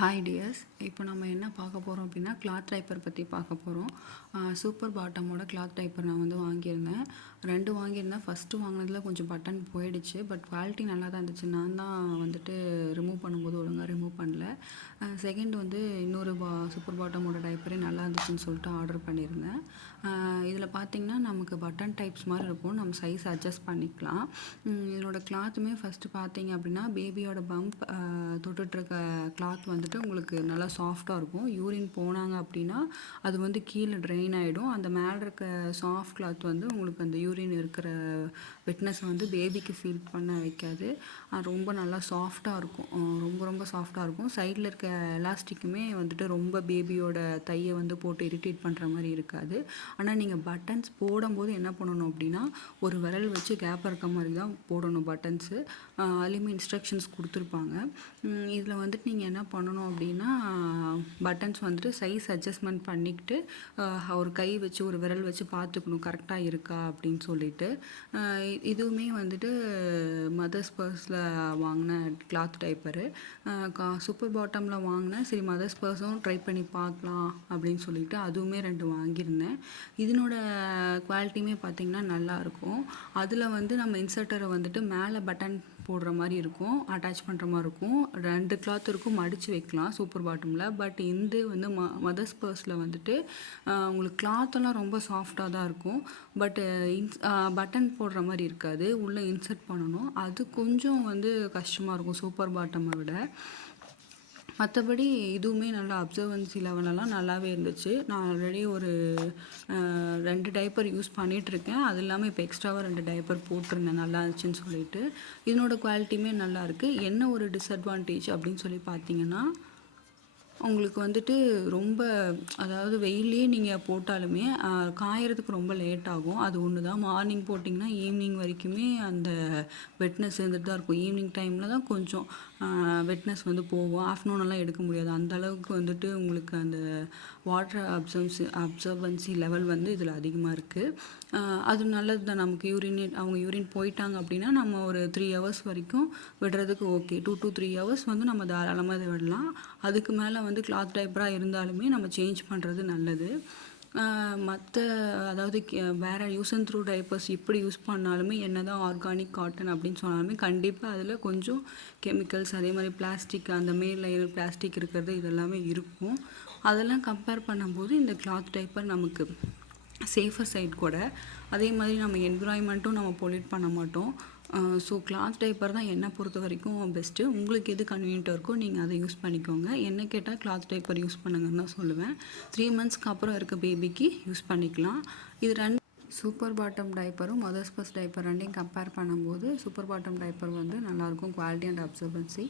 Hi tears, இப்போ நம்ம என்ன பார்க்க போகிறோம் அப்படின்னா கிளாத் டைப்பர் பற்றி பார்க்க போகிறோம். சூப்பர் பாட்டமோட கிளாத் டைப்பர் நான் வந்து வாங்கியிருந்தேன். 2 வாங்கியிருந்தேன். ஃபஸ்ட்டு வாங்கினதில் கொஞ்சம் பட்டன் போயிடுச்சு, பட் குவாலிட்டி நல்லா தான் இருந்துச்சு. நான் தான் வந்துட்டு ரிமூவ் பண்ணும்போது ஒழுங்காக ரிமூவ் பண்ணல. செகண்ட் வந்து இன்னொரு சூப்பர் பாட்டமோட டைப்பரே நல்லா இருந்துச்சுன்னு சொல்லிட்டு ஆர்டர் பண்ணியிருந்தேன். இதில் பார்த்திங்கன்னா நமக்கு பட்டன் டைப்ஸ் மாதிரி இருக்கும், நம்ம சைஸ் அட்ஜஸ்ட் பண்ணிக்கலாம். இதனோட கிளாத்துமே ஃபஸ்ட்டு பார்த்திங்க அப்படின்னா பேபியோட பம்ப் தொட்டுட்ருக்க கிளாத் வந்துட்டு உங்களுக்கு நல்லா சாஃப்டாக இருக்கும். யூரின் போனாங்க அப்படின்னா அது வந்து கீழே ட்ரெயின் ஆகிடும். அந்த மேலே இருக்க சாஃப்ட் கிளாத் வந்து உங்களுக்கு அந்த யூரின் இருக்கிற வெட்னஸை வந்து பேபிக்கு ஃபீல் பண்ண வைக்காது. ரொம்ப நல்லா சாஃப்டாக இருக்கும், ரொம்ப ரொம்ப சாஃப்டாக இருக்கும். சைடில் இருக்க எலாஸ்டிக்குமே வந்துட்டு ரொம்ப பேபியோட தையை வந்து போட்டு இரிட்டேட் பண்ணுற மாதிரி இருக்காது. ஆனால் நீங்கள் பட்டன்ஸ் போடும்போது என்ன பண்ணணும் அப்படின்னா ஒரு விரல் வச்சு கேப் இருக்க மாதிரி தான் போடணும் பட்டன்ஸு. அதுலேயுமே இன்ஸ்ட்ரக்ஷன்ஸ் கொடுத்துருப்பாங்க. இதில் வந்துட்டு நீங்கள் என்ன பண்ணணும் அப்படின்னா பட்டன்ஸ் வந்துட்டு சைஸ் அட்ஜஸ்ட்மெண்ட் பண்ணிக்கிட்டு ஒரு கை வச்சு ஒரு விரல் வச்சு பார்த்துக்கணும் கரெக்டாக இருக்கா அப்படின்னு சொல்லிட்டு. இதுவுமே வந்துட்டு மதர்ஸ் பர்ஸில் வாங்கின கிளாத் டைப்பரு. சூப்பர் பாட்டமில் வாங்கினேன். சரி மதர்ஸ் பர்ஸும் ட்ரை பண்ணி பார்க்கலாம் அப்படின்னு சொல்லிட்டு அதுவுமே 2 வாங்கியிருந்தேன். இதனோட குவாலிட்டியுமே பார்த்திங்கன்னா நல்லாயிருக்கும். அதில் வந்து நம்ம இன்சர்ட்டரை வந்துட்டு மேலே பட்டன் போடுற மாதிரி இருக்கும், அட்டாச் பண்ணுற மாதிரி இருக்கும். 2 கிளாத் இருக்கும், மடித்து வைக்கலாம் சூப்பர் பாட்டமில். பட் இந்த வந்து மதர்ஸ் பர்ஸில் வந்துட்டு உங்களுக்கு கிளாத்தெல்லாம் ரொம்ப சாஃப்டாக தான் இருக்கும். பட் பட்டன் போடுற மாதிரி இருக்காது, உள்ளே இன்சர்ட் பண்ணணும். அது கொஞ்சம் வந்து கஷ்டமாக இருக்கும் சூப்பர் பாட்டமை விட. மற்றபடி இதுவுமே நல்லா அப்சர்வன்சி லெவலெல்லாம் நல்லாவே இருந்துச்சு. நான் ஆல்ரெடி ஒரு 2 டைப்பர் யூஸ் பண்ணிகிட்ருக்கேன். அது இல்லாமல் இப்போ எக்ஸ்ட்ராவாக 2 டைப்பர் போட்டிருந்தேன் நல்லா இருந்துச்சுன்னு சொல்லிட்டு. இதனோட குவாலிட்டியுமே நல்லாயிருக்கு. என்ன ஒரு டிஸ்அட்வான்டேஜ் அப்படின்னு சொல்லி பார்த்தீங்கன்னா உங்களுக்கு வந்துட்டு ரொம்ப அதாவது வெயிலே நீங்கள் போட்டாலுமே காயறதுக்கு ரொம்ப லேட் ஆகும். அது ஒன்று தான். மார்னிங் போட்டிங்கன்னா ஈவினிங் வரைக்குமே அந்த வெட்னஸ் இருந்துட்டு தான் இருக்கும். ஈவினிங் டைமில் தான் கொஞ்சம் வெட்னஸ் வந்து போகும். ஆஃப்டர்நூனெல்லாம் எடுக்க முடியாது. அந்த அளவுக்கு வந்துட்டு உங்களுக்கு அந்த வாட்டர் அப்சர்வன்சி லெவல் வந்து இதில் அதிகமாக இருக்குது. அது நல்லது தான். நமக்கு அவங்க யூரின் போயிட்டாங்க அப்படின்னா நம்ம ஒரு 3 ஹவர்ஸ் வரைக்கும் விடுறதுக்கு ஓகே. 2 to 3 ஹவர்ஸ் வந்து நம்ம தாராளமாக இதை விடலாம். அதுக்கு மேலே வந்து கிளாத் டைப்பராக இருந்தாலுமே நம்ம சேஞ்ச் பண்ணுறது நல்லது. மற்ற அதாவது வேறு யூஸ் அண்ட் த்ரூ டைப்பர்ஸ் இப்படி யூஸ் பண்ணாலுமே என்ன தான் ஆர்கானிக் காட்டன் அப்படின்னு சொன்னாலுமே கண்டிப்பாக அதில் கொஞ்சம் கெமிக்கல்ஸ் அதே மாதிரி பிளாஸ்டிக் அந்த மேல் லேயர் பிளாஸ்டிக் இருக்கிறது இதெல்லாமே இருக்கும். அதெல்லாம் கம்பேர் பண்ணும்போது இந்த கிளாத் டைப்பர் நமக்கு சேஃபர் சைட் கூட. அதே மாதிரி நம்ம என்விரான்மெண்ட்டும் நம்ம பொல்யூட் பண்ண மாட்டோம். ஸோ கிளாத் டைப்பர் தான் என்னை பொறுத்த வரைக்கும் பெஸ்ட்டு. உங்களுக்கு எது கன்வீனியன்ட்டாக இருக்கோ நீங்கள் அதை யூஸ் பண்ணிக்கோங்க. என்ன கேட்டால் கிளாத் டைப்பர் யூஸ் பண்ணுங்கன்னு தான் சொல்லுவேன். 3 மந்த்ஸ்க்கு அப்புறம் இருக்க பேபிக்கு யூஸ் பண்ணிக்கலாம். இது 2 சூப்பர் பாட்டம் டைப்பரும் மதர்ஸ் பர்ஸ் டைப்பர் 2யும் கம்பேர் பண்ணும்போது சூப்பர் பாட்டம் டைப்பர் வந்து நல்லாயிருக்கும் குவாலிட்டி அண்ட் அப்சர்வன்சி.